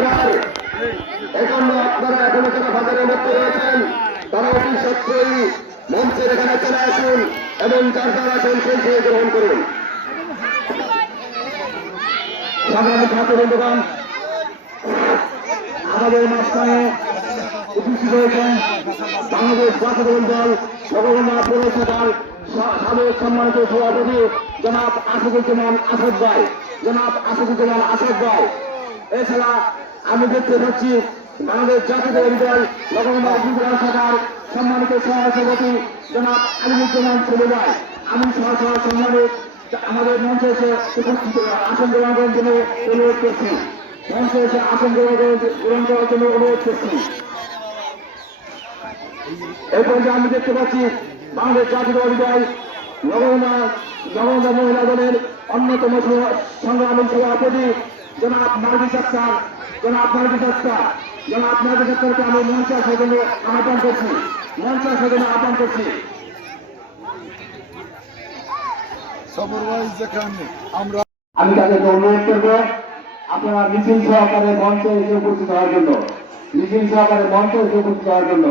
করার এখন আপনারা এখনো যারা বাজারের মধ্যে রয়েছেন তারা অতি সত্যই মঞ্চের এখানে চলে আসুন এবং যার যারা আসুন সেই গ্রহণ করুন। সংগ্রামী ছাত্র বন্ধুগণ, আমাদের মাঝখানে উপস্থিত হয়েছেন বাংলাদেশ জাতীয় দল নবগঙ্গা পৌরসভার সাবেক সম্মানিত সভাপতি জনাব আসাদুজ্জামান আসাদ ভাই, এছাড়া আমি দেখতে পাচ্ছি বাংলাদেশ জাতীয় দল নবগঙ্গা উপজেলা শাখার সম্মানিত সভাপতি জনাব আলিমুজ্জামান ছেলে ভাই, আমি সহ সম্মানিত আমাদের মঞ্চে এসে উপস্থিত আসন গ্রহণ করার জন্য অনুরোধ করছি। এই পর্যায়ে আমি দেখতে পাচ্ছি বাংলাদেশ জাতীয় দল নবগঙ্গা মহিলা দলের অন্যতম সংগ্রামী সভাপতি জনাব নার্গিস আক্তারকে আমি মঞ্চের সেখানে আহ্বান করছি। আমি তাদেরকে অনুরোধ করবো আপনারা মিছিল সহকারে মঞ্চে এসে উপস্থিত হওয়ার জন্য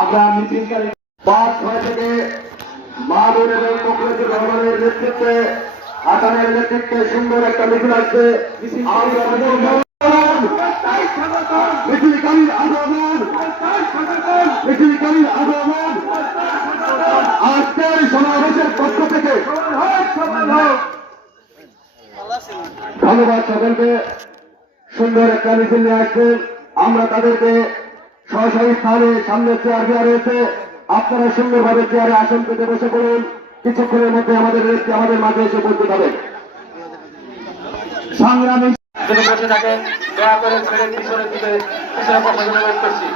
আমরা মিছিলকারী 5-6 থেকে মাহবুব এবং মুখলেজুর রহমানের নেতৃত্বে হাসানের নেতৃত্বে সুন্দর একটা মিছিল আসছে। মিছিলকারীর আগমন আজকের সমাবেশের পক্ষ থেকে ধন্যবাদ সকলকে। সুন্দর একটা মিছিল নিয়ে আসছেন, আমরা তাদেরকে সরাসরি স্থানে সামনে চেয়ার দেওয়া রয়েছে, আপনারা সুন্দরভাবে চেয়ারে আসন পেতে বসে পড়ুন। কিছুক্ষণের মধ্যে আমাদের মাঝে এসে উপস্থিত হবে। সংগ্রামী বসে থাকেন, দয়া করে ছেড়ে পিছনে অনুরোধ করছি।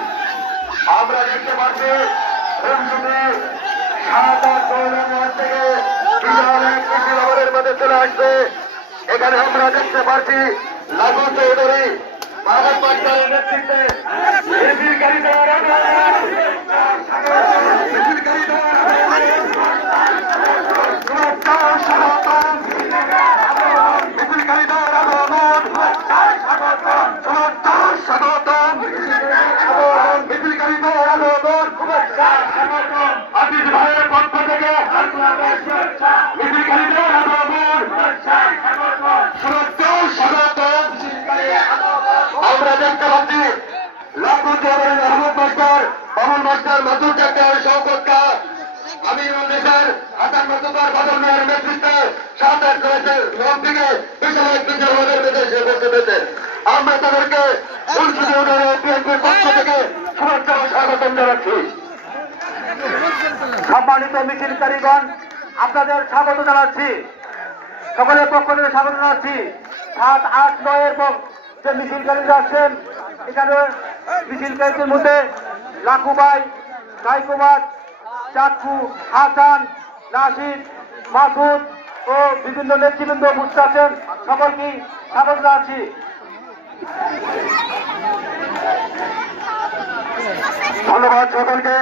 আমরা দেখতে পাচ্ছি মধ্যে চলে আসবে। এখানে আমরা দেখতে পাচ্ছি লাগু চৌধুরী মাহবুব বাচ্চার নেতৃত্বে আমরা দেখতে পাচ্ছি Lakhun Chowdhury Mahbub master, Babul master, Masud doctor, Shawkat কা, আমিরুল নিসার, হাসান মাসুদার, বাদল মিয়ার নেতৃত্বে সামনে রয়েছে রং থেকে বিশাল আমাদের বিদেশে বসে রয়েছে। আমরা তাদেরকে বিএনপির পক্ষ থেকে শুভেচ্ছা ও স্বাগতম জানাচ্ছি। সম্মানিত মিছিলকারীগণ, আপনাদের স্বাগত জানাচ্ছি, সকলের পক্ষ থেকে স্বাগত জানাচ্ছি। 7, 8, 9 যে মিছিলকারীরা আসছেন, এখানে মিছিলকারীদের মধ্যে লাখু ভাই, কাইকুমার, চাকু, হাসান, নাসিদ, মাসুদ ও বিভিন্ন নেতৃবৃন্দ উপস্থিত আছেন, সকলকেই স্বাগত জানাচ্ছি। ধন্যবাদ সকলকে।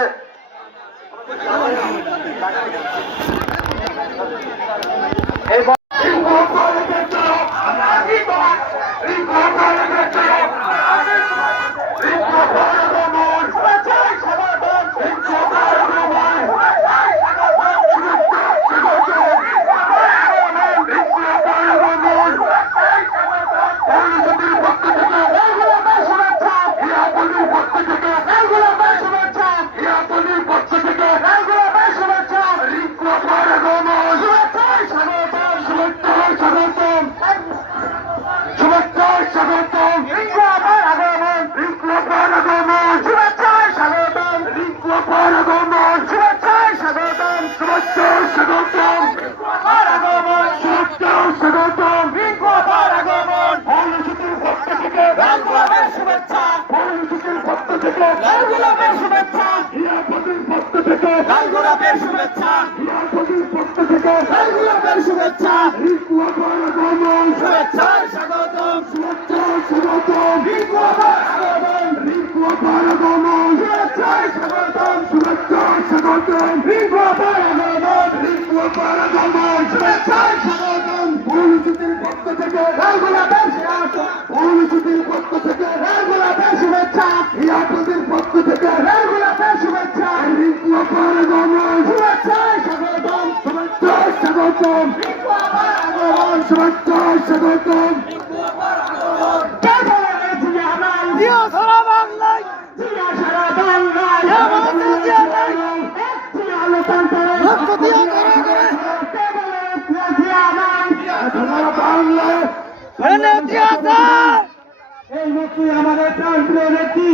এই নেত্রী আমাদের প্রাণপ্রিয় নেত্রী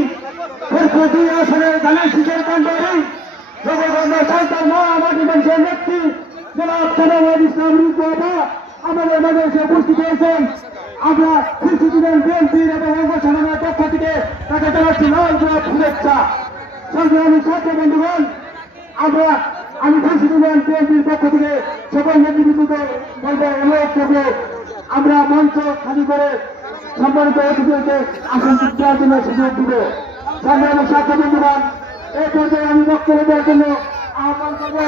দুই আসনের ধানের শীষের কাণ্ডারী জগবন্ধু সন্তান মাটি মানুষের নেত্রী জনাব সালাম ইসলাম রিঙ্কু আপা আমাদের মাঝে এসে উপস্থিত হয়েছেন। আমরা খুশি দিলেন বিএনপির এবং অঙ্গ সংগ্রামের পক্ষ থেকে তাকে জানাচ্ছি লাল গোলাপ শুভেচ্ছা। সংগ্রামী ছাত্র বন্ধুগণ, আমি খুশি দিলেন বিএনপির পক্ষ থেকে সকল নেতৃবৃন্দকে বলবো, অনুরোধ করবো আমরা মঞ্চ খালি করে সম্মানিত অতিথিকে আসন দেওয়ার জন্য সুযোগ দিব। সংগ্রামী ছাত্র বন্ধুগণ, এই পর্যায়ে আমি বক্তব্য দেওয়ার জন্য আহ্বান করব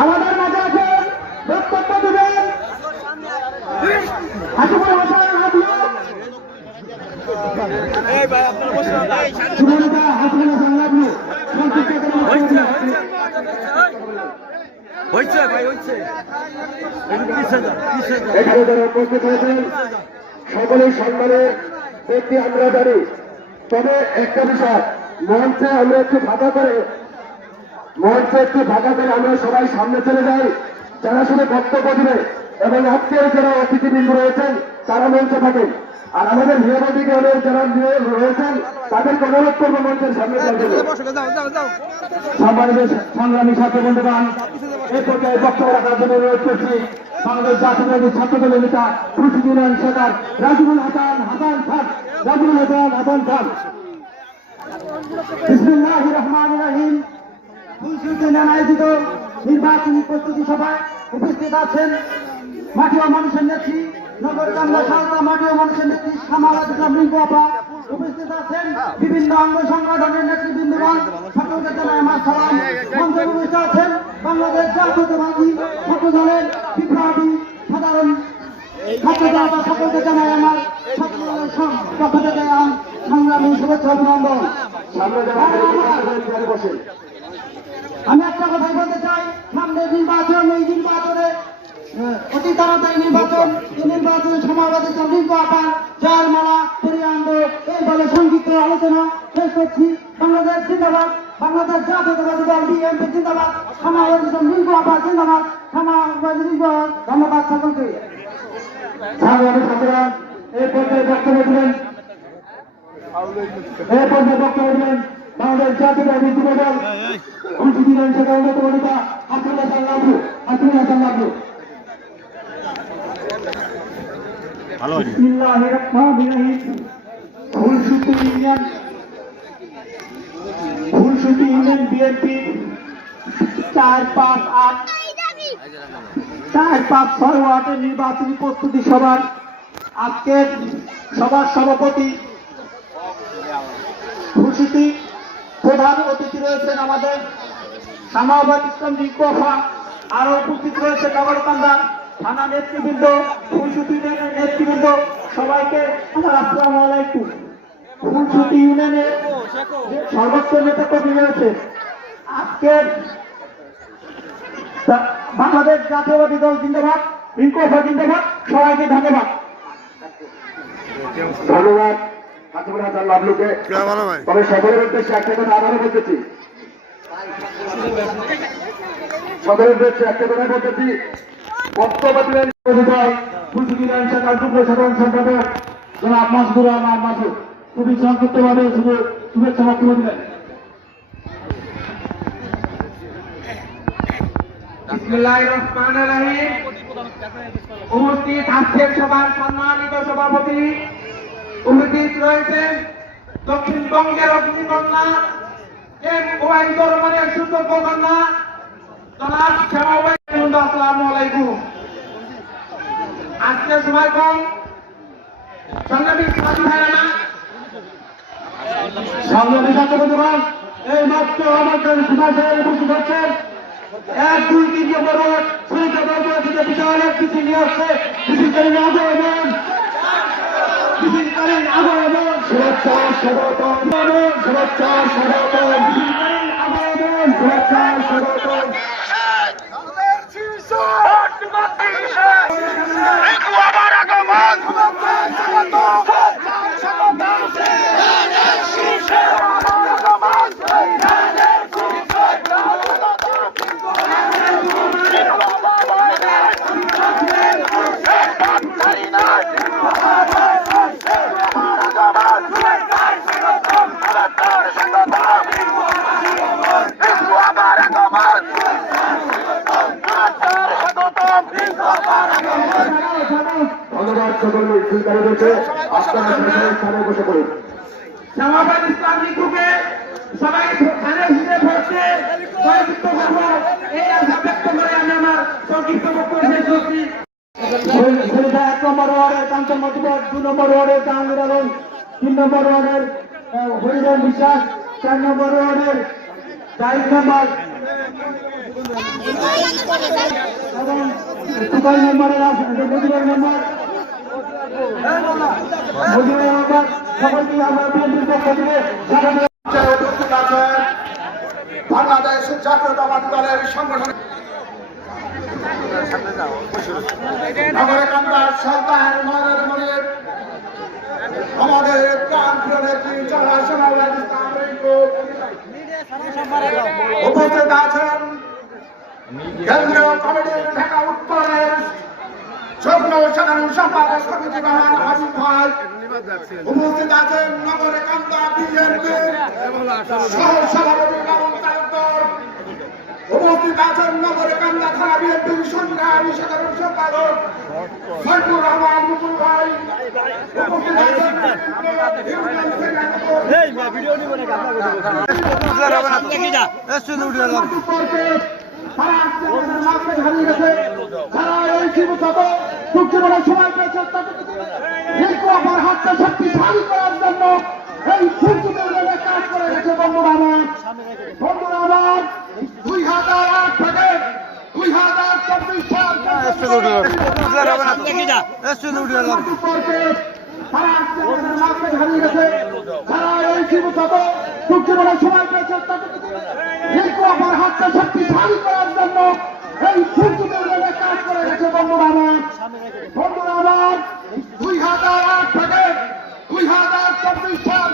আমাদের মাঝে আছে বক্তব্য দেবেন হাসিবুল হাসান হাবলু, সুমনিতা হাসিবুল হাসান হাবলু এখানে যারা উপস্থিত হয়েছেন সকলেই সম্মানের ব্যক্তি আমরা জানি। তবে একটা বিষয়, মঞ্চে একটু ফাঁকা করে আমরা সবাই সামনে চলে যাই। যারা শুধু বক্তব্য দিবে এবং আজকের যারা অতিথিবৃন্দ রয়েছেন তারা মঞ্চে থাকেন, আর আমাদের নিরাপত্তা দলের যারা রয়েছেন তাদেরকে অনুরোধ করবো মঞ্চের সামনে চলতে। সম্মানিত সংগ্রামী ছাত্র বন্ধুগণ, এই পর্যায়ে বক্তব্য রাখার জন্য অনুরোধ করছি বাংলাদেশ জাতীয়তাবাদী ছাত্র দলের নেতা খুরশিদ ইউনিয়ন শাখার রাজিবুল হাসান খান। বিসমিল্লাহির রহমানির রহিম। খুরশিদ ইউনিয়ন আয়োজিত নির্বাচনী প্রস্তুতি সভায় উপস্থিত আছেন মাটি ও মানুষের নেত্রী নগর কামলা সারদা মাটি ও মানুষের নেত্রী সামাল ইসলাম রিঙ্কু আপা, উপস্থিত আছেন বিভিন্ন অঙ্গ সংগঠনের নেতৃবৃন্দগণ, সকলকে জানাই আমার সালাম। মঞ্চে উপস্থিত আছেন বাংলাদেশ জাতীয়তাবাদী ছাত্র দলের বিপ্লবী সাধারণ ছাত্র দল, সকলকে জানাই আমার ছাত্র দলের পক্ষ থেকে সংগ্রামী শুভেচ্ছা অভিনন্দন। আমি একটা কথাই বলতে চাই, সামনে নির্বাচন, এই নির্বাচনে অতি তাড়াতাড়ি নির্বাচন, এই নির্বাচনে সমাবেশে রিঙ্কু আপা জয়ের মালা পরিয়ে আনবো, এই বলে সংক্ষিপ্ত আলোচনা শেষ করছি। বাংলাদেশ জিন্দাবাদ, বাংলাদেশ জাতীয়তাবাদী দল বিএনপি জিন্দাবাদ, রিঙ্কু আপা জিন্দাবাদ, ধন্যবাদ সকলকে। এই পর্যায়ে বক্তব্য দিলেন বাংলাদেশ জাতীয়তাবাদী যুব দল খুরশিদ ইউনিয়ন শাখার অন্যতম নেতা হাসিবুল হাসান হাবলু। বিসমিল্লাহির রহমানির রহিম। ফুলসুতি ইউনিয়ন বিএনপি 4-5-8 ওয়ার্ডের নির্বাচনী প্রস্তুতি সভার আজকের সভার সভাপতি ফুলসুতি প্রধান অতিথি রয়েছেন আমাদের সামাল ইসলাম রিঙ্কু আপা, আরো উপস্থিত রয়েছে নগরকান্দা থানা নেতৃবৃন্দ, ফুলসুতি ইউনিয়নের নেতৃবৃন্দ, সবাইকে আমার আসসালামু আলাইকুম। ফুলসুতি ইউনিয়নের সর্বোচ্চ নেতা কর্মী রয়েছে আজকের বাংলাদেশ জাতীয়তাবাদী দল জিন্দাবাদ, রিঙ্কু আপা জিন্দাবাদ, সবাইকে ধন্যবাদ। হাসিবুল হাসান লাভলুকে। তবে সকলের উদ্দেশ্যে একটা কথা আবারও বলতেছি, বক্তব্য দিলেন খুরশিদ ইউনিয়ন শাখার যুগ্ম সাধারণ সম্পাদক জনাব মাসুদুর রহমান মাসুদ। খুবই সংক্ষিপ্তভাবে শুভেচ্ছা বক্তব্য দিলেন। বিসমিল্লাহির রহমানির রহিম। উপস্থিত আজকের সভার সম্মানিত সভাপতি, উপস্থিত রয়েছেন দক্ষিণবঙ্গের অগ্নিকন্যা ওয়াই দরবারের সুযোগ্য কন্যা জনাব শ্যামা আসসালামু আলাইকুম। আজকে সময় কম, সংগ্রামী সাথী ভাইয়েরা, সংগ্রামী ছাত্র বন্ধুগণ, এই মাত্র আমাদের সমাজে উপস্থিত হচ্ছেন 1-2-3 নম্বর ওয়ার্ড সুরক্ষা দপ্তর থেকে বিশাল এক মিছিল নিয়ে আসছে। মিছিলকারীর আগমন, মিছিলকারীর আগমন, সুরক্ষা স্বাগতম, সুরক্ষা স্বাগতম, মিছিলকারীর আগমন, সুরক্ষা স্বাগতম। ধন্যবাদ সকল মিছিলকারীদেরকে। আপনারা সবাই স্থানে বসে পড়ুন। জামায়াত ইসলামী গ্রুপে সবাই ধানের শীষে ভোটে জয়যুক্ত করব, এই আশা ব্যক্ত করে আমি আমার সংক্ষিপ্ত বক্তব্য শেষ করছি। 1 নম্বর ওয়ার্ডের কাঞ্চন মতিবর, 2 নম্বর ওয়ার্ডের জাহাঙ্গীর আলম, 3 নম্বর ওয়ার্ডের হরিরাম বিশ্বাস, 4 নম্বর ওয়ার্ডের জাহিদ মেম্বার এবং 2 নম্বরের মজিবর মেম্বার, সকলকে আমরা বিএনপির পক্ষ থেকে স্বাগত। উপস্থিত আছেন বাংলাদেশ জাতীয়তাবাদী দলের সংগঠন নগরকান্দা সরকার নরের মনির, আমাদের প্রাণ প্রিয় নেত্রী যারা সমাজবাদী ইসলাম গ্রুপ উপস্থিত আছেন কেন্দ্রীয় কমিটির ঢাকা উত্তরের যুগ্ম সাধারণ সম্পাদক সমিতি প্রধান হাবিব ভাই, উপস্থিত আছেন নগরকান্দা বিএনপির সহ সভাপতি মামুন তালুকদার, উপস্থিত আছেন নগরকান্দা থানা বিএনপির সংগ্রামী সাধারণ সম্পাদক সাইফুর রহমান মুকুল ভাই, উপস্থিত আছেন সময় পেয়েছে তাদের হাতটা শক্তিশালী করার জন্য এই সূর্যদেবের কাজ করে গেছে। বন্ধুরা আমার 2008 থেকে 2024 সাল সময় পেয়েছে তাদের হাতটা শক্তিশালী করার জন্য এই সূর্যদেবের কাজ করে গেছে। বন্ধুরা আমার 2008 থেকে 2024 সাল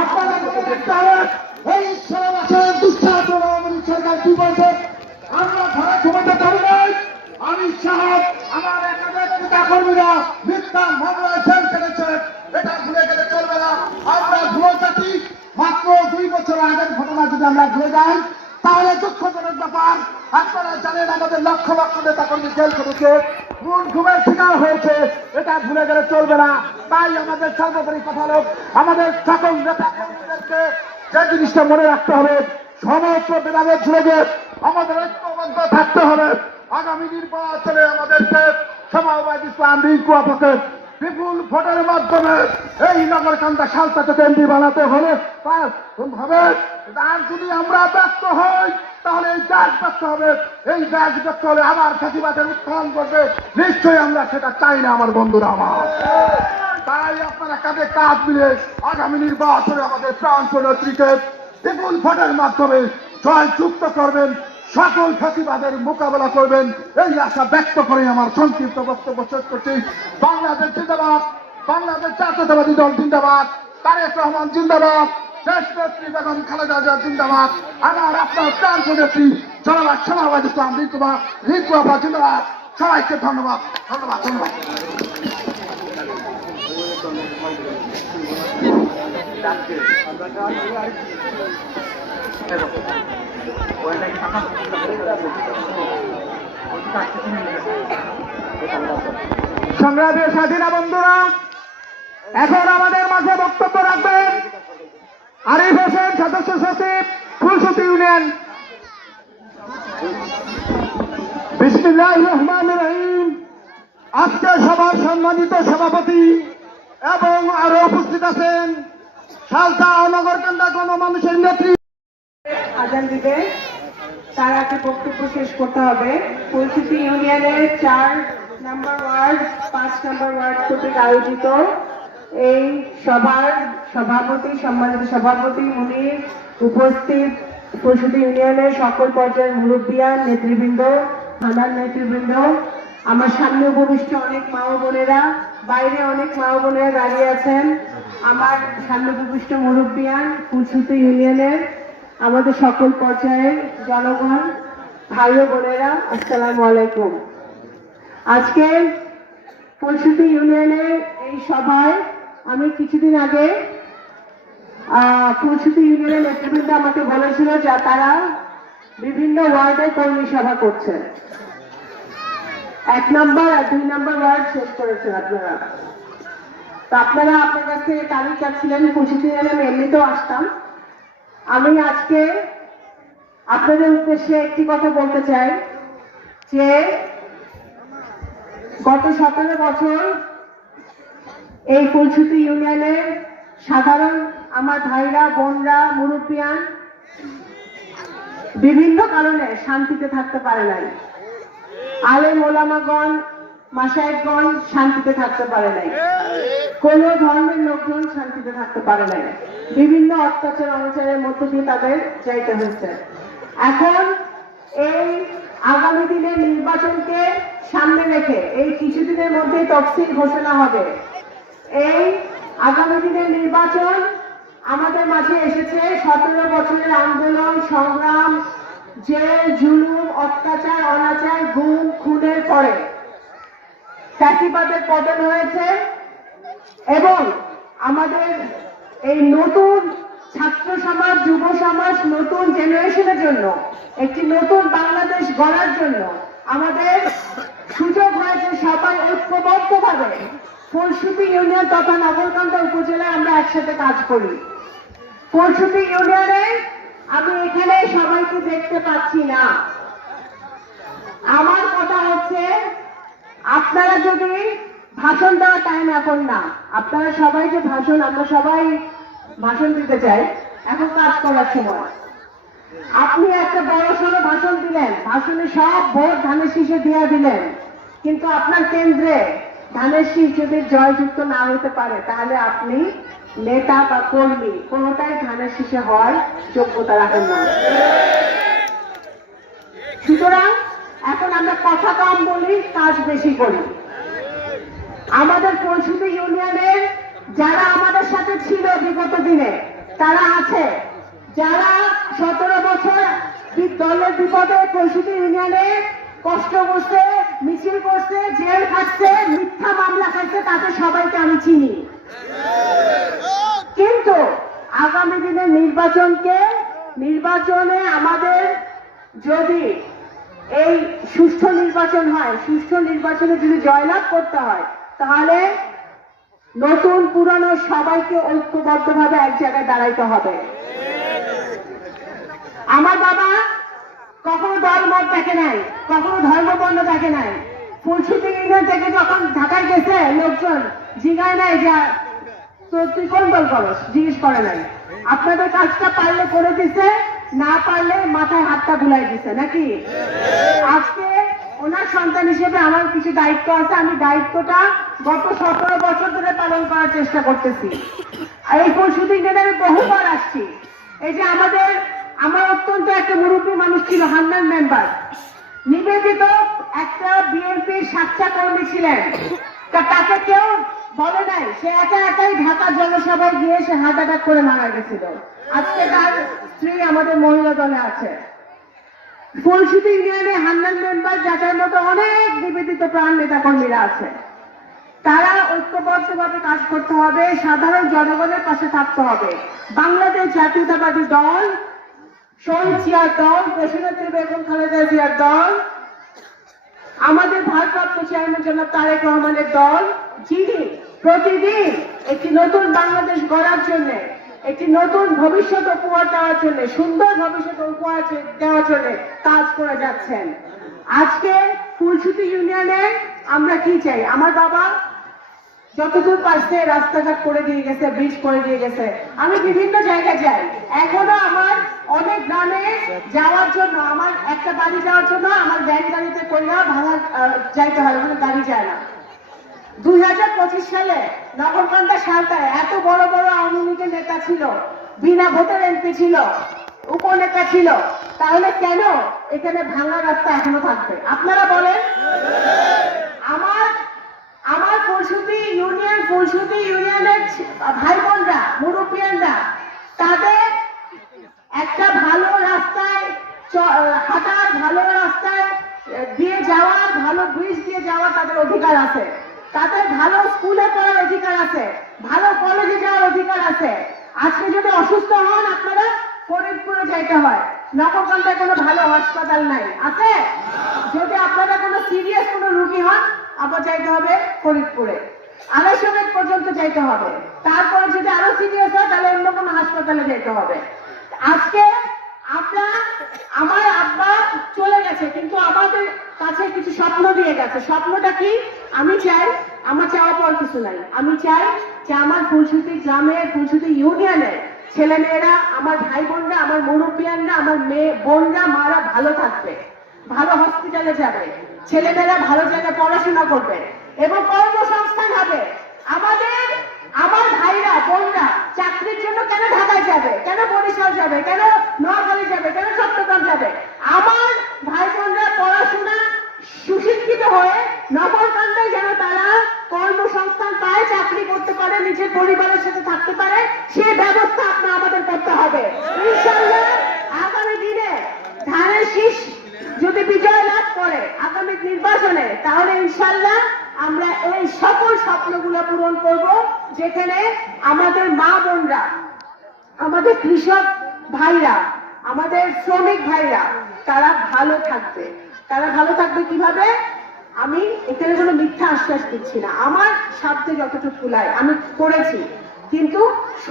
আপনারা দেখতে হবে এই 16 বছরের দুঃশাসন আওয়ামী লীগ সরকার কি বলছে, আমরা ঘরে ঘুমাতে পারি নাই। আমি সাহেব আমার একাধিক নেতা কর্মীরা মিথ্যা মামলায় জেল কেটেছে, এটা ভুলে গেলে চলবে না। আমরা ভুলে যাচ্ছি, মাত্র 2 বছর আগের ঘটনা যদি আমরা ভুলে যাই তাহলে দুঃখজনক ব্যাপার। আপনারা জানেন আমাদের লক্ষ লক্ষ নেতা কর্মী জেল কেটেছে, মূল ঘুমের শিকার হয়েছে, এটা ভুলে গেলে চলবে না। তাই আমাদের সর্বোপরি কথা হলো আমাদের সকল নেতা কর্মীদেরকে যে জিনিসটা মনে রাখতে হবে, সমস্ত ভেদাভেদ ভুলে গিয়ে আমাদের ঐক্যবদ্ধ থাকতে হবে। আগামী নির্বাচনে আমাদেরকে সমাজবাদী ইসলাম পক্ষে বিপুল ভোটের মাধ্যমে এই নগরকান্দা সালতাকে এমপি বানাতে হলে হবে। আর যদি আমরা ব্যর্থ হই তাহলে এই দেশ ব্যর্থ হবে, এই দেশ ব্যর্থ হলে আবার ফাঁসিবাদের উত্থান করবে। নিশ্চয়ই আমরা সেটা চাই না আমার বন্ধুরা আমার। তাই আপনারা কাঁধে কাঁধ মিলে আগামী নির্বাচনে আমাদের প্রাণপ্রিয় নেত্রীকে বিপুল ভোটের মাধ্যমে জয়যুক্ত করবেন, সকল ফাঁসিবাদের মোকাবেলা করবেন, এই আশা ব্যক্ত করে আমার সংক্ষিপ্ত বক্তব্য শেষ করছি। বাংলাদেশ জিন্দাবাদ, বাংলাদেশ জাতীয়তাবাদী দল জিন্দাবাদ, তারেক রহমান জিন্দাবাদ, দেশ নেত্রী বেগম খালেদা জিয়া জিন্দাবাদ, আমার আপনার প্রাণপ্রিয় নেত্রী জনাব সমাজবাদী ইসলাম জিন্দাবাদ। সবাইকে ধন্যবাদ, ধন্যবাদ, ধন্যবাদ। সংগ্রামী স্বাধীনা বন্ধুরা, এখন আমাদের মাঝে বক্তব্য রাখবেন আরিফ হোসেন, সদস্য সচিব, ফুলসুতি ইউনিয়ন। বিসমিল্লাহির রহমানির রহিম। আজকে সভার সম্মানিত সভাপতি এবং আরো উপস্থিত আছেন সালতা নগর কেন্দ্র গণমানুষের নেত্রী। আজান দিবে, তার আগে বক্তব্য শেষ করতে হবে। পরিচিতি ইউনিয়নের 4 নম্বর ওয়ার্ড 5 নম্বর ওয়ার্ড কর্তৃক আয়োজিত এই সভার সভাপতি, সম্মানিত সভাপতি মুনির, উপস্থিত পরিচিতি ইউনিয়নের সকল পর্যায়ের মুরব্বিয়ান, নেতৃবৃন্দ, থানার নেতৃবৃন্দ, আমার সামনে উপবিষ্ট অনেক মা ও বোনেরা, বাইরে অনেক মা ও বোনেরা দাঁড়িয়ে আছেন, আমার সামনে উপবিষ্ট মুরব্বিয়ান, পরিচিতি ইউনিয়নের আমাদের সকল পর্যায়ের জনগণ, ভাই ও বোনেরা, আসসালামু আলাইকুম। আজকে পরিচিতি ইউনিয়নের এই সভায় আমি কিছুদিন আগে পরিচিতি ইউনিয়নের নেতৃবৃন্দ আমাকে বলেছিল যে তারা বিভিন্ন ওয়ার্ডে কর্মী সভা করছে। 1 নম্বর আর 2 নম্বর ওয়ার্ড শেষ করেছেন আপনারা। তো আপনারা আপনার কাছ থেকে তারিখ চাচ্ছিলেন, পরিচিতি ইউনিয়নে আমি এমনিতেও আসতাম। আমি আজকে আপনাদের উদ্দেশ্যে একটি কথা বলতে চাই যে গত 17 বছর এই পরিচিতি ইউনিয়নের সাধারণ আমার ভাইরা, বোনরা, মুরব্বিয়ান বিভিন্ন কারণে শান্তিতে থাকতে পারে নাই। আলেম ওলামাগণ, মাশায়েখগণ শান্তিতে থাকতে পারে নাই। কোন ধর্মের লোকজন শান্তিতে থাকতে পারে নাই। বিভিন্ন অত্যাচার অনাচারের মধ্য দিয়ে তাদের যাইতে হয়েছে। এখন এই আগামী দিনের নির্বাচনকে সামনে রেখে এই কিছুদিনের মধ্যে তফসিল ঘোষণা হবে। এই আগামী দিনের নির্বাচন আমাদের মাঝে এসেছে 17 বছরের আন্দোলন, সংগ্রাম, জেল, জুলুম, অত্যাচার, অনাচার, গুম, খুনের পরে ফ্যাসিবাদের পতন হয়েছে এবং আমাদের এই নতুন ছাত্র সমাজ, যুব সমাজ, নতুন জেনারেশনের জন্য একটি নতুন বাংলাদেশ গড়ার জন্য আমাদের সুযোগ হয়েছে সবাই ঐক্যবদ্ধভাবে পরিচিতি ইউনিয়ন তথা নগরকান্দা উপজেলায় আমরা একসাথে কাজ করি। পরিচিতি ইউনিয়নে আমি এখানে সবাইকে দেখতে পাচ্ছি না। আমার কথা হচ্ছে আপনারা যদি ভাষণ দেওয়ার টাইম এখন না, আপনারা সবাই যে ভাষণ, আমরা সবাই ভাষণ দিতে চাই, এখন কাজ করার সময়। আপনি একটা বড় সড়ো ভাষণ দিলেন, ভাষণে সব ভোট ধানের শীষে দিয়ে দিলেন, কিন্তু আপনার কেন্দ্রে ধানের শীষ যদি জয়যুক্ত না হতে পারে তাহলে আপনি নেতা বা কর্মী কোনোটাই ধানের শীষে হওয়ার যোগ্যতা রাখেন না। সুতরাং এখন আমরা কথা কম বলি, কাজ বেশি করি। আমাদের পরিচিতি ইউনিয়নের যারা আমাদের সাথে ছিল বিগত দিনে তারা আছে, যারা 17 বছর দলের বিপদে পরিচিতি ইউনিয়নে কষ্ট করছে, মিছিল করছে, জেল খাচ্ছে, মিথ্যা মামলা খাচ্ছে, তাদের সবাইকে আমি চিনি। কিন্তু আগামী দিনের নির্বাচনে আমাদের যদি এই সুষ্ঠু নির্বাচন হয়, সুষ্ঠু নির্বাচনে যদি জয়লাভ করতে হয় তাহলে নতুন পুরানো সবাইকে ঐক্যবদ্ধভাবে এক জায়গায় দাঁড়াইতে হবে। আমার বাবা কখনো দলমত দেখে নাই, কখনো ধর্মবর্ণ দেখে নাই। পরিচিতি ইউনিয়ন থেকে যখন ঢাকায় গেছে লোকজন জিজ্ঞাসা নাই যে তুই কোন দল করো, জিজ্ঞেস করে নাই। আপনাদের কাজটা পারলে করে দিছে, না পারলে মাথায় হাতটা বুলাই দিছে নাকি। আজকে ওনার সন্তান হিসেবে আমার কিছু দায়িত্ব আছে, আমি দায়িত্বটা গত 17 বছর ধরে পালন করার চেষ্টা করতেছি। এই পরিচিতি ইউনিয়নে আমি বহুবার আসছি। এই যে আমার অত্যন্ত একটা মুরব্বী মানুষ ছিল, হান্নান মেম্বার, নিবেদিত একটা বিএনপির সাচ্চা কর্মী ছিলেন। তাকে কেউ বলে নাই, সে একা একাই ঢাকার জনসভায় গিয়ে সে হার্ট অ্যাটাক করে মারা গেছিল। আজকে তার স্ত্রী আমাদের মহিলা দলে আছে। পরিচিতি ইউনিয়নে হান্নান মেম্বার যাদের মতো অনেক নিবেদিত প্রাণ নেতা কর্মীরা আছে। তারা ঐক্যবদ্ধভাবে কাজ করতে হবে, সাধারণ জনগণের পাশে থাকতে হবে। বাংলাদেশ জাতীয়তাবাদী দল, শহীদ জিয়ার দল, দেশনেত্রী বেগম খালেদা জিয়ার দল, আমাদের ভারপ্রাপ্ত চেয়ারম্যান জনাব তারেক রহমানের দল, যিনি প্রতিদিন একটি নতুন বাংলাদেশ গড়ার জন্য, একটি নতুন ভবিষ্যৎ উপহার দেওয়ার জন্য, সুন্দর ভবিষ্যৎ উপহার দেওয়ার জন্য কাজ করে যাচ্ছেন। আজকে ফুলছুটি ইউনিয়নে আমরা কি চাই? আমার বাবা যতদূর পাশে রাস্তাঘাট করে দিয়ে গেছে, ব্রিজ করে দিয়ে গেছে, আমি বিভিন্ন জায়গায় যাই। এখনো আমার অনেক গ্রামে যাওয়ার জন্য, আমার একটা বাড়ি যাওয়ার জন্য আমার ভ্যান গাড়িতে করে ভাড়া যাইতে হয়, মানে গাড়ি যায় না। 2025 সালে নগরকান্দা সালতায় এত বড় বড় আওয়ামী লীগের নেতা ছিল, বিনা ভোটের এমপি ছিল, উপনেতা ছিল, তাহলে কেন এখানে ভাঙা রাস্তা এখনো থাকবে? আপনারা বলেন। আমার ফুলছুটি ইউনিয়নের ভাই বোনরা, মুরব্বিয়ানরা, তাদের একটা ভালো রাস্তায় হাঁটার, ভালো রাস্তায় দিয়ে যাওয়ার, ভালো ব্রিজ দিয়ে যাওয়ার তাদের অধিকার আছে, তাদের ভালো স্কুলে পড়ার অধিকার আছে, ভালো কলেজে যাওয়ার অধিকার আছে। আজকে যদি অসুস্থ হন আপনারা ফরিদপুরে যাইতে হয়, নগরকান্দায় কোনো ভালো হাসপাতাল নাই, আছে? যদি আপনারা কোনো সিরিয়াস কোনো রুগী হন আবার যাইতে হবে ফরিদপুরে, 250 বেড পর্যন্ত যাইতে হবে। তারপরে যদি আরো সিরিয়াস হয় তাহলে অন্য কোনো হাসপাতালে যেতে হবে। আজকে আমার আব্বা চলে গেছে, কিন্তু আমাদের কাছে কিছু স্বপ্ন দিয়ে গেছে। স্বপ্নটা কি? আমি চাই, আমার চাওয়া পাওয়ার কিছু নাই, আমি চাই যে আমার ফুলছুটি গ্রামের, ফুলছুটি ইউনিয়নের ছেলে মেয়েরা, আমার ভাই বোনরা, আমার মুরব্বিয়ানরা, আমার মেয়ে বোনরা, মারা ভালো থাকবে, ভালো হসপিটালে যাবে, ছেলেমেয়েরা ভালো জায়গায় পড়াশোনা করবে এবং কর্মসংস্থান হবে। আমার ভাইরা বোনরা চাকরির জন্য কেন ঢাকায় যাবে, কেন বরিশাল যাবে, কেন নোয়াখালী যাবে, কেন চট্টগ্রাম যাবে? আমার ভাই বোনরা পড়াশোনা সুশিক্ষিত হয়ে নগরকান্দায় যেন তারা কর্মসংস্থান পায়, চাকরি করতে পারে, নিজের পরিবারের সাথে থাকতে পারে, সেই ব্যবস্থা আমাদের করতে হবে। ইনশাআল্লাহ আগামী দিনে ধানের শীষ যদি বিজয় লাভ করে আগামী নির্বাচনে, তাহলে ইনশাআল্লাহ আমরা এই সকল স্বপ্নগুলো পূরণ করব, যেখানে আমাদের মা বোনরা, আমাদের কৃষক ভাইরা, আমাদের শ্রমিক ভাইরা, তারা ভালো থাকবে। তারা ভালো থাকবে কিভাবে? আমি এখানে কোনো মিথ্যা আশ্বাস দিচ্ছি না, আমার সাধ্যে যতটুকু কুলায় আমি করেছি, কিন্তু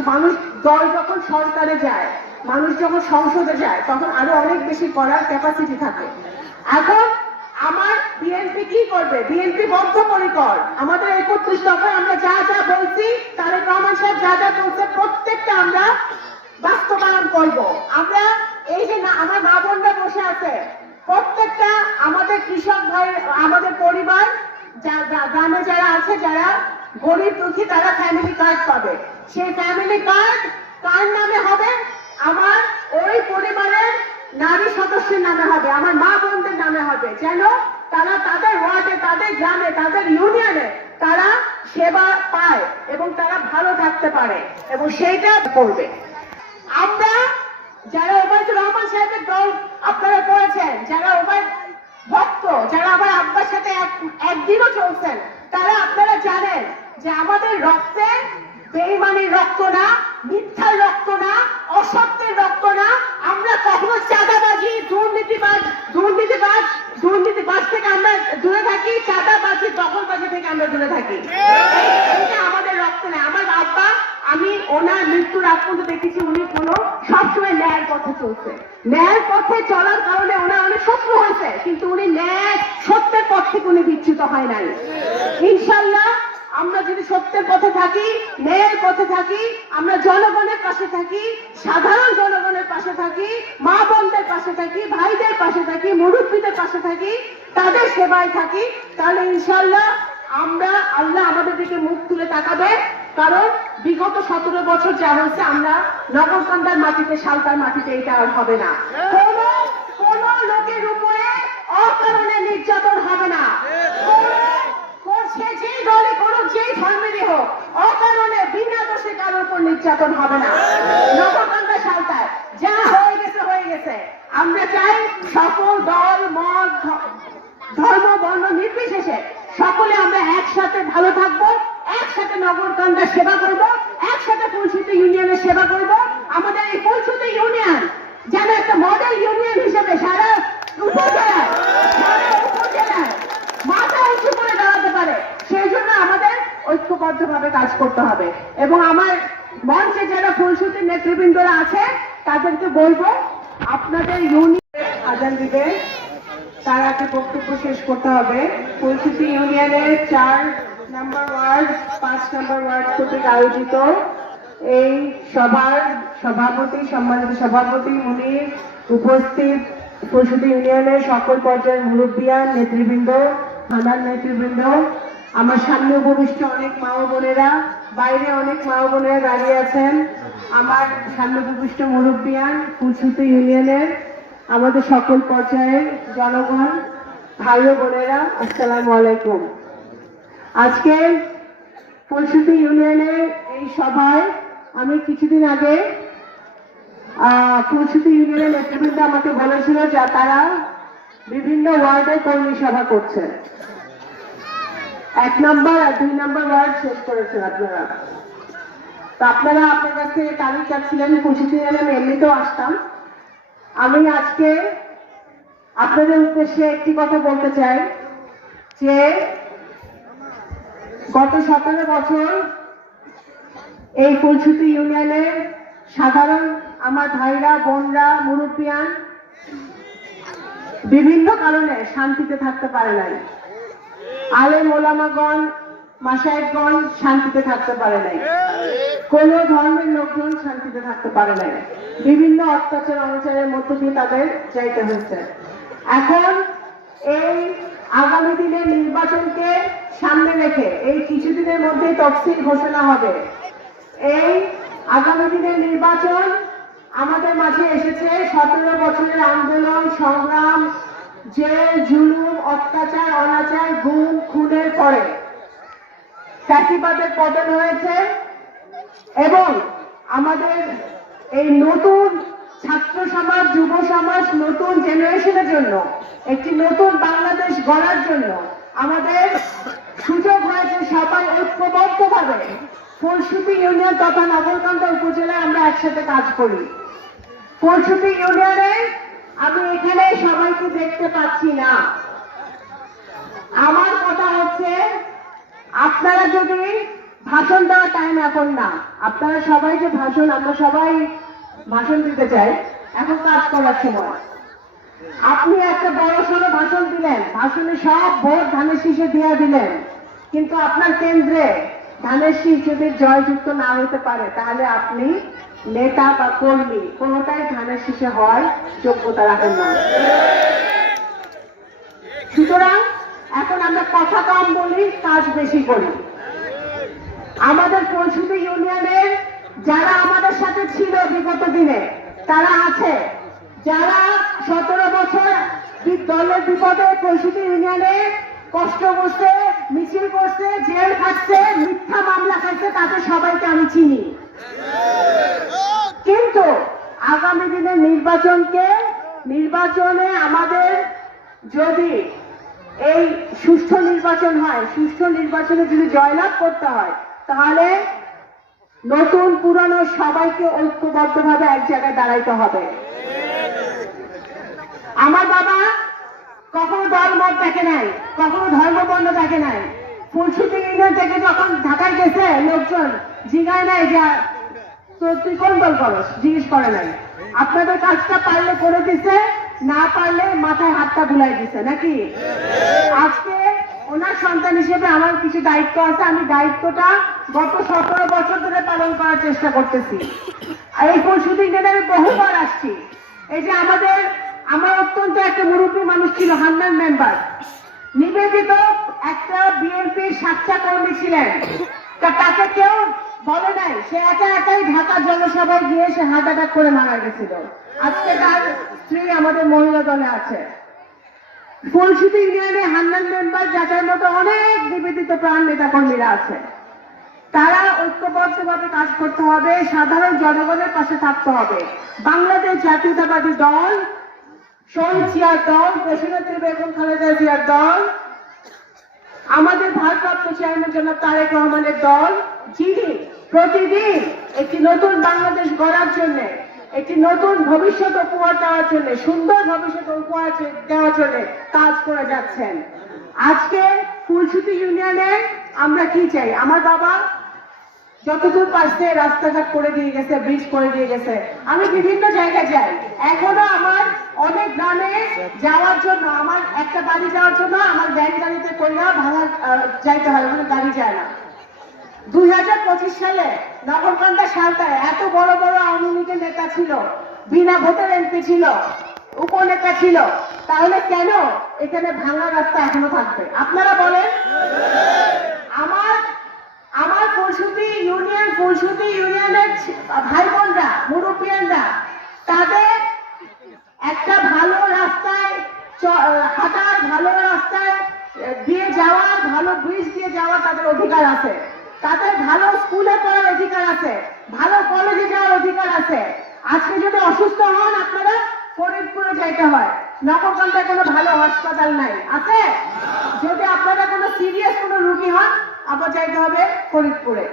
মানুষ, দল যখন সরকারে যায়, মানুষ যখন সংসদে যায়, তখন আরো অনেক বেশি করার ক্যাপাসিটি থাকে। এখন আমার বিএনপি কি করবে? বিএনপি বদ্ধপরিকর। আমাদের 31 দফায় আমরা যা যা বলছি, তারেক রহমান সাহেব যা যা বলছে, প্রত্যেকটা আমরা বাস্তবায়ন করব। আমরা এই যে আমার মা বোনরা বসে আছে, প্রত্যেকটা আমাদের কৃষক ভাই, আমাদের পরিবার, গ্রামে যারা আছে, যারা গরিব দুঃখী, তারা ফ্যামিলি কার্ড পাবে। সেই ফ্যামিলি কার্ড কার নামে হবে? আমার ওই পরিবারের নারী সদস্যের নামে হবে, আমার মা বোনদের নামে হবে, যেন তারা তাদের ওয়ার্ডে, তাদের গ্রামে, তাদের ইউনিয়নে তারা সেবা পায় এবং তারা ভালো থাকতে পারে, এবং সেইটা করবে। আমরা যারা ওবায়দুর রহমান সাহেবের দল আপনারা করেছেন, যারা ওবায়দ ভক্ত, যারা আমার আব্বার সাথে একদিনও চলছেন, তারা আপনারা জানেন যে আমাদের রক্তে বেঈমানির রক্ত না, মিথ্যার রক্ত না, অসত্যের রক্ত না। আমরা কখনো চাঁদাবাজি, দুর্নীতিবাজ থেকে আমরা দূরে থাকি, চাঁদাবাজি, দখলবাজি থেকে আমরা দূরে থাকি। এটা আমাদের রক্ত নেই। আমার আব্বা, আমি ওনার মৃত্যুর আগ পর্যন্ত দেখেছি উনি সবসময় ন্যায়ের পথে চলছে। ন্যায়ের পথে চলার কারণে ওনার অনেক শত্রু হয়েছে, কিন্তু উনি ন্যায় সত্যের পথ থেকে উনি বিচ্যুত হয় নাই। ইনশাল্লাহ আমরা যদি সত্যের পথে থাকি, ন্যায়ের পথে থাকি, আমরা জনগণের পাশে থাকি, সাধারণ জনগণের পাশে থাকি, মা বোনদের পাশে থাকি, ভাইদের পাশে থাকি, মুরব্বীদের পাশে থাকি, তাদের সেবায় থাকি, তাহলে ইনশাল্লাহ আল্লাহ আমাদের দিকে মুখ তুলে তাকাবে। কারণ বিগত 17 বছর যা হয়েছে, আমরা নগরকান্দার মাটিতে, সালতার মাটিতে এটা আর হবে না। কোন লোকের উপরে অকারণে নির্যাতন হবে না। সে যেই দলে করুক, যেই ধর্মেরই হোক, অকারণে বিনা দোষে কারোর উপর নির্যাতন হবে না। নগরকান্দা সালতায় যা হয়ে গেছে হয়ে গেছে। আমরা চাই সকল দল, মত, ধর্ম, বর্ণ নির্বিশেষে সকলে আমরা একসাথে ভালো থাকবো, একসাথে নগরকান্দার সেবা করব, একসাথে ফুলছুটি ইউনিয়নের সেবা করব। আমাদের এই ফুলছুটি ইউনিয়ন যেন একটা মডেল ইউনিয়ন হিসেবে সারা উপজেলায় মাথা উঁচু করে দাঁড়াতে পারে, সেই জন্য আমাদের ঐক্যবদ্ধভাবে কাজ করতে হবে। এবং আমার মঞ্চে যারা ফুলছুটির নেতৃবৃন্দরা আছে, তাদেরকে বলবো, আপনাদের ইউনিয়ন আজান দিবে, তার আগে বক্তব্য শেষ করতে হবে। ফুলছুটি ইউনিয়নের 4 নম্বর ওয়ার্ড 5 নম্বর ওয়ার্ড কর্তৃক আয়োজিত এই সভার সভাপতি, সম্মানিত সভাপতি উনি উপস্থিত ফুলছুটি ইউনিয়নের সকল পর্যায়ের মুরব্বিয়ান, নেতৃবৃন্দ, থানার নেতৃবৃন্দ, আমার সামনে উপবিষ্ট অনেক মা ও বোনেরা, বাইরে অনেক মা ও বোনেরা দাঁড়িয়ে আছেন, আমার সামনে উপবিষ্ট মুরব্বিয়ান, ফুলছুটি ইউনিয়নের আমাদের সকল পর্যায়ের জনগণ, ভাই ও বোনেরা, আসসালামু আলাইকুম। আজকে ফুলছুটি ইউনিয়নের এই সভায় আমি কিছুদিন আগে ফুলছুটি ইউনিয়নের নেতৃবৃন্দ আমাকে বলেছিল যে তারা বিভিন্ন ওয়ার্ডে কর্মী সভা করছে। 1 নম্বর আর 2 নম্বর ওয়ার্ড শেষ করেছেন আপনারা। তো আপনারা আপনার কাছ থেকে তারিখ চাচ্ছিলেন, ফুলছুটি ইউনিয়নে আমি এমনিতেও আসতাম। আমি আজকে আপনাদের উদ্দেশ্যে একটি কথা বলতে চাই যে গত 17 বছর এই ফুলছুটি ইউনিয়নের সাধারণ আমার ভাইরা, বোনরা, মুরব্বিয়ান বিভিন্ন কারণে শান্তিতে থাকতে পারে নাই। আলেম ওলামাগণ, মাশায়েখগণ শান্তিতে থাকতে পারে নাই। কোন ধর্মের লোকজন শান্তিতে থাকতে পারে নাই। বিভিন্ন অত্যাচার অনাচারের মধ্য দিয়ে তাদের যাইতে হয়েছে। এখন এই আগামী দিনের নির্বাচনকে সামনে রেখে এই কিছুদিনের মধ্যে তফসিল ঘোষণা হবে। এই আগামী দিনের নির্বাচন আমাদের মাঝে এসেছে 17 বছরের আন্দোলন, সংগ্রাম, জেল, জুলুম, অত্যাচার, অনাচার, গুম, খুনের পরে ফ্যাসিবাদের পতন হয়েছে এবং আমাদের এই নতুন ছাত্র সমাজ, যুব সমাজ, নতুন জেনারেশনের জন্য একটি নতুন বাংলাদেশ গড়ার জন্য আমাদের সুযোগ হয়েছে সবাই ঐক্যবদ্ধভাবে ফুলছুটি ইউনিয়ন তথা নগরকান্দা উপজেলায় আমরা একসাথে কাজ করি। ফুলছুটি ইউনিয়নে আমি এখানে সবাইকে দেখতে পাচ্ছি না। আমার কথা হচ্ছে আপনারা যদি ভাষণ দেওয়ার টাইম এখন না, আপনারা সবাই যে ভাষণ, আমরা সবাই ভাষণ দিতে চাই, এখন কাজ করার সময়। আপনি একটা বড় সড়ো ভাষণ দিলেন, ভাষণে সব ভোট ধানের শীষে দিয়ে দিলেন, কিন্তু আপনার কেন্দ্রে ধানের শীষ যদি জয়যুক্ত না হতে পারে তাহলে আপনি নেতা বা কর্মী কোনোটাই ধানের শীষে হওয়ার যোগ্যতা রাখেন না। সুতরাং এখন আমরা কথা কম বলি, কাজ বেশি করি। আমাদের ফুলছুটি ইউনিয়নের যারা আমাদের সাথে ছিল বিগত দিনে তারা আছে, যারা 17 বছর দলের বিপদে ফুলছুটি ইউনিয়নে কষ্ট করছে, মিছিল করছে, জেল খাচ্ছে, মিথ্যা মামলা খাচ্ছে, তাদের সবাইকে আমি চিনি। কিন্তু আগামী দিনের নির্বাচনে আমাদের যদি এই সুষ্ঠু নির্বাচন হয়, সুষ্ঠু নির্বাচনে যদি জয়লাভ করতে হয় তাহলে নতুন পুরানো সবাইকে ঐক্যবদ্ধভাবে এক জায়গায় দাঁড়াইতে হবে। আমার বাবা কখনো দল মত দেখে নাই, কখনো ধর্ম বর্ণ দেখে নাই। ফুলছুটি ইউনিয়ন থেকে যখন ঢাকায় গেছে লোকজন জিজ্ঞাসা নাই যে তো তুই কোন দল করস, জিজ্ঞেস করে নাই। আপনাদের কাজটা পারলে করে দিছে, না পারলে মাথায় হাতটা বুলাই দিছে নাকি। আজকে ওনার সন্তান হিসেবে আমার কিছু দায়িত্ব আছে, আমি দায়িত্বটা গত 17 বছর ধরে পালন করার চেষ্টা করতেছি। এই ফুলছুটি ইউনিয়নে আমি বহুবার আসছি। এই যে আমার অত্যন্ত একটা মুরব্বী মানুষ ছিল, হান্নান মেম্বার, নিবেদিত একটা বিএনপির সাচ্চা কর্মী ছিলেন। তাকে কেউ বলে নাই, সে একাই ঢাকার জনসভায় গিয়ে সে হার্ট অ্যাটাক করে মারা গেছিল। আজকে তার স্ত্রী আমাদের মহিলা দলে আছে। ফুলছুটি ইউনিয়নে হান্নান মেম্বার যাদের মতো অনেক নিবেদিত প্রাণ নেতা কর্মীরা আছে। তারা ঐক্যবদ্ধভাবে কাজ করতে হবে, সাধারণ জনগণের পাশে থাকতে হবে। বাংলাদেশ জাতীয়তাবাদী দল, শহীদ জিয়ার দল, দেশনেত্রী বেগম খালেদা জিয়ার দল, আমাদের ভারপ্রাপ্ত চেয়ারম্যান জনাব তারেক রহমানের দল, যিনি প্রতিদিন একটি নতুন বাংলাদেশ গড়ার জন্য, একটি নতুন ভবিষ্যৎ উপহার দেওয়ার জন্য, সুন্দর ভবিষ্যৎ উপহার দেওয়ার জন্য কাজ করে যাচ্ছেন। আজকে ফুলছুটি ইউনিয়নে আমরা কি চাই? আমার বাবা যতদূর পারছে রাস্তাঘাট করে দিয়ে গেছে, ব্রিজ করে দিয়ে গেছে। আমি বিভিন্ন জায়গায় যাই, এখনো আমার অনেক গ্রামে যাওয়ার জন্য, আমার একটা বাড়ি যাওয়ার জন্য আমার ভ্যান গাড়িতে কইরা ভাড়া যাইতে হয়, মানে গাড়ি যায় না। 2025 সালে নগরকান্দা সালতায় এত বড় বড় আওয়ামী লীগের নেতা ছিল, বিনা ভোটের এমপি ছিল, উপনেতা ছিল, তাহলে কেন এখানে ভাঙা রাস্তা এখনো থাকবে? আপনারা বলেন। আমার ফুলসুতি ইউনিয়নের ভাই বোনরা, মুরব্বিয়ানরা, তাদের একটা ভালো রাস্তায় হাঁটার, ভালো রাস্তায় দিয়ে যাওয়ার, ভালো ব্রিজ দিয়ে যাওয়ার তাদের অধিকার আছে, তাদের ভালো স্কুলে পড়ার অধিকার আছে, ভালো কলেজে যাওয়ার অধিকার আছে। আজকে যদি অসুস্থ হন আপনারা ফরিদপুরে যাইতে হয়, নগরকান্দায় কোনো ভালো হাসপাতাল নাই, আছে? যদি আপনারা কোনো সিরিয়াস কোনো রুগী হন আবার যাইতে হবে ফরিদপুরে,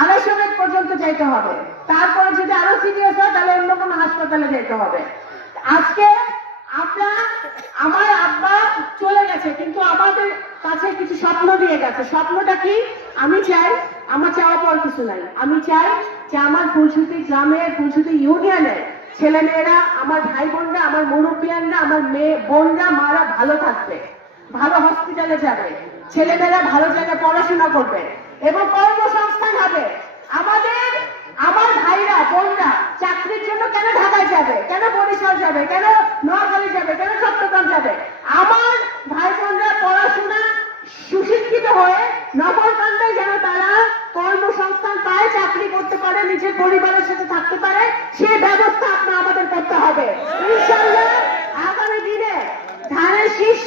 250 বেড পর্যন্ত যাইতে হবে। তারপরে যদি আরো সিরিয়াস হয় তাহলে অন্য কোনো হাসপাতালে যেতে হবে। আজকে আমার আব্বা চলে গেছে, কিন্তু আমাদের কাছে কিছু স্বপ্ন দিয়ে গেছে। স্বপ্নটা কি? আমি চাই, আমার চাওয়া পাওয়ার কিছু নাই, আমি চাই যে আমার ফুলসুতি গ্রামের, ফুলসুতি ইউনিয়নের ছেলে মেয়েরা, আমার ভাই বোনরা, আমার মুরব্বিয়ানরা, আমার মেয়ে বোনরা, মারা ভালো থাকবে, ভালো হসপিটালে যাবে, ছেলেমেয়েরা ভালো জায়গায় পড়াশোনা করবে এবং কর্মসংস্থান হবে। আমার ভাইরা বোনরা চাকরির জন্য কেন ঢাকায় যাবে, কেন বরিশাল যাবে, কেন নোয়াখালী যাবে, কেন চট্টগ্রাম যাবে? আমার ভাই বোনরা পড়াশোনা সুশিক্ষিত হয়ে নগরকান্দায় যেন তারা কর্মসংস্থান পায়, চাকরি করতে পারে, নিজের পরিবারের সাথে থাকতে পারে, সেই ব্যবস্থা আমাদের করতে হবে। ইনশাআল্লাহ আগামী দিনে ধানের শীষ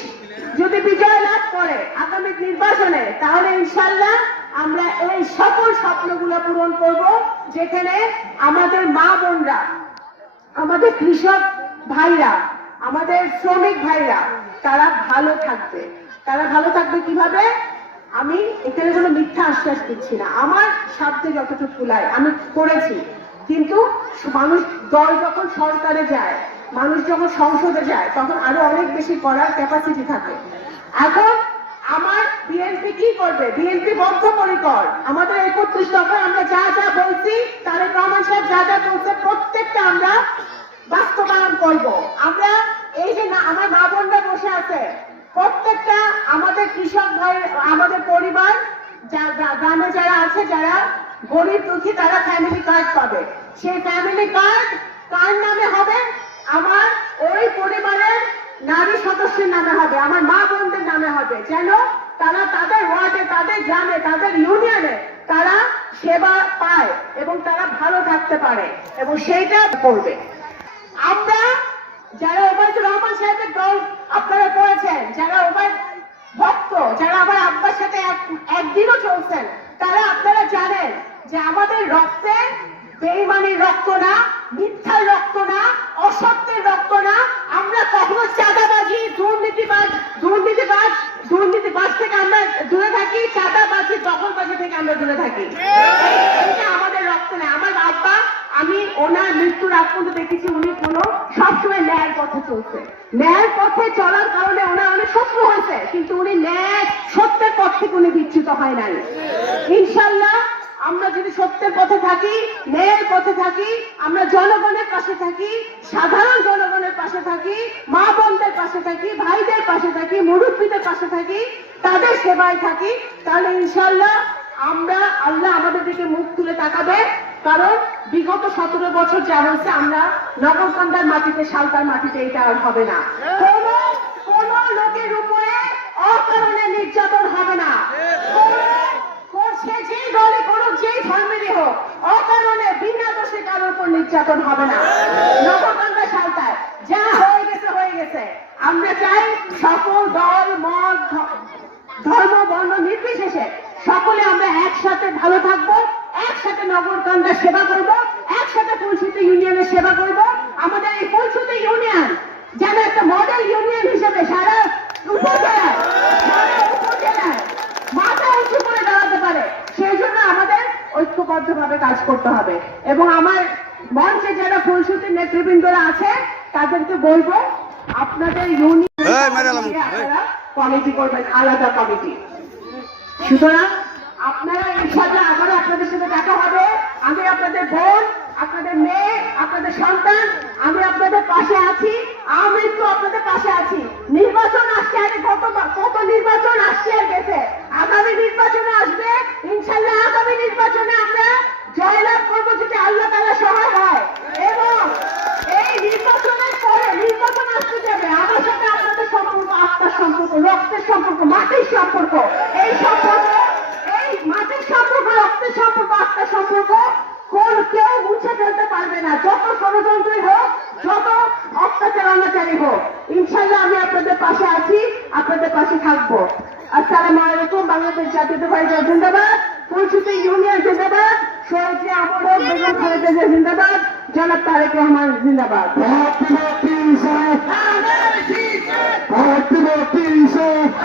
যদি বিজয় লাভ করে আগামী নির্বাচনে, তাহলে ইনশাআল্লাহ আমরা এই সকল স্বপ্নগুলো পূরণ করব, যেখানে আমাদের মা বোনরা, আমাদের কৃষক ভাইরা, আমাদের শ্রমিক ভাইরা, তারা ভালো থাকবে। তারা ভালো থাকবে কিভাবে? আমি এখানে কোনো মিথ্যা আশ্বাস দিচ্ছি না, আমার সাধ্যে যতটুকু কুলায় আমি করেছি, কিন্তু মানুষ, দল যখন সরকারে যায়, মানুষ যখন সংসদে যায়, তখন আরো অনেক বেশি করার ক্যাপাসিটি থাকে। এখন আমার বিএনপি কি করবে? বিএনপি বদ্ধপরিকর। আমাদের 31 দফায় আমরা যা যা বলছি, তারেক রহমান সাহেব যা যা বলছে, প্রত্যেকটা আমরা বাস্তবায়ন করব। আমরা এই যে আমার মা বোনরা বসে আছে, প্রত্যেকটা আমাদের কৃষক ভাই, আমাদের পরিবার, গ্রামে যারা আছে, যারা গরিব দুঃখী, তারা ফ্যামিলি কার্ড পাবে। সেই ফ্যামিলি কার্ড কার নামে হবে? আমার ওই পরিবারের নারী সদস্যের নামে হবে, আমার মা বোনদের নামে হবে, যেন তারা তাদের ওয়ার্ডে, তাদের গ্রামে, তাদের ইউনিয়নে তারা সেবা পায় এবং তারা ভালো থাকতে পারে, এবং সেইটা করবে। আমরা যারা ওবায়দুর রহমান সাহেবের দল আপনারা করেছেন, যারা ওবায়দ ভক্ত, যারা আমার আব্বার সাথে একদিনও চলছেন, তারা আপনারা জানেন যে আমাদের রক্তে বেঈমানির রক্ত না, মিথ্যার রক্ত না, অসত্যের রক্ত না। আমরা কখনো চাঁদাবাজি, দুর্নীতিবাজ থেকে আমরা দূরে থাকি, চাঁদাবাজি, দখলবাজি থেকে আমরা দূরে থাকি। এটা আমাদের রক্ত না। আমার আব্বা, আমি ওনার মৃত্যুর আগ পর্যন্ত দেখেছি উনি সবসময় ন্যায়ের পথে চলছে। ন্যায়ের পথে চলার কারণে ওনার অনেক শত্রু হয়েছে, কিন্তু উনি ন্যায় সত্যের পথ থেকে উনি বিচ্যুত হয় নাই। ইনশাল্লাহ আমরা যদি সত্যের পথে থাকি, ন্যায়ের পথে থাকি, আমরা জনগণের পাশে থাকি, সাধারণ জনগণের পাশে থাকি, মা বোনদের পাশে থাকি, ভাইদের পাশে থাকি, মুরব্বীদের পাশে থাকি, তাদের সেবায় থাকি, তাহলে ইনশাল্লাহ আল্লাহ আমাদের দিকে মুখ তুলে তাকাবে। কারণ বিগত 17 বছর যা হয়েছে, আমরা নগরকান্দার মাটিতে, সালতার মাটিতে এটা আর হবে না। কোন লোকের উপরে অকারণে নির্যাতন হবে না। সে যেই দলে করুক, যেই ধর্মেরই হোক, অকারণে বিনা দোষে কারোর উপর নির্যাতন হবে না। নগরকান্দা সালতায় যা হয়ে গেছে হয়ে গেছে। আমরা চাই সকল দল, মত, ধর্ম, বর্ণ নির্বিশেষে সকলে আমরা একসাথে ভালো থাকবো, একসাথে নগরকান্দা সেবা করব, একসাথে ফুলসুতি ইউনিয়নের সেবা করব। আমাদের এই ফুলসুতি ইউনিয়ন যেন একটা মডেল ইউনিয়ন হিসেবে সারা উপজেলায় মাথা উঁচু করে দাঁড়াতে পারে, সেই জন্য আমাদের ঐক্যবদ্ধভাবে কাজ করতে হবে। এবং আমার মঞ্চে যারা ফুলসুতির নেতৃবৃন্দরা আছে, তাদেরকে বলবো আপনাদের ইউনিয়ন আপনারা কমিটি করবেন, আলাদা কমিটি। সুতরাং আপনারা ইনশাআল্লাহ আবারও আপনাদের সাথে দেখা হবে। আমি আপনাদের বোন, আপনাদের মেয়ে, আপনাদের সন্তান, আমি আপনাদের পাশে আছি। আমি তো আপনাদের পাশে আছি। নির্বাচন আসছে, আরে কত নির্বাচন আসছে আর গেছে। আগামী নির্বাচনে আসবে ইনশাআল্লাহ। আগামী নির্বাচনে আমরা জয়লাভ করবো যদি আল্লাহ তাআলা সহায় হয়। এবং এই নির্বাচনের পরে নির্বাচন আসতে যাবে, আমার সাথে আপনাদের সম্পর্ক আত্মার সম্পর্ক, রক্তের সম্পর্ক, মাটির সম্পর্ক। এই সম্পর্ক, এই মাটির সম্পর্ক, রক্তের সম্পর্ক, আত্মার সম্পর্ক কেউ মুছে ফেলতে পারবে না। যত ষড়যন্ত্রই হোক, যত অত্যাচার অনাচারী হোক, ইনশাআল্লাহ আমি আপনাদের পাশে আছি, আপনাদের পাশে থাকবো। আসসালামু আলাইকুম। বাংলাদেশ জাতীয়তাবাদী দল জিন্দাবাদ, ফুলছড়ি ইউনিয়ন জিন্দাবাদ, শহীদ আমর বেগম খালেদা জিয়া জিন্দাবাদ, জনাব তারেক রহমান জিন্দাবাদ। Democracy!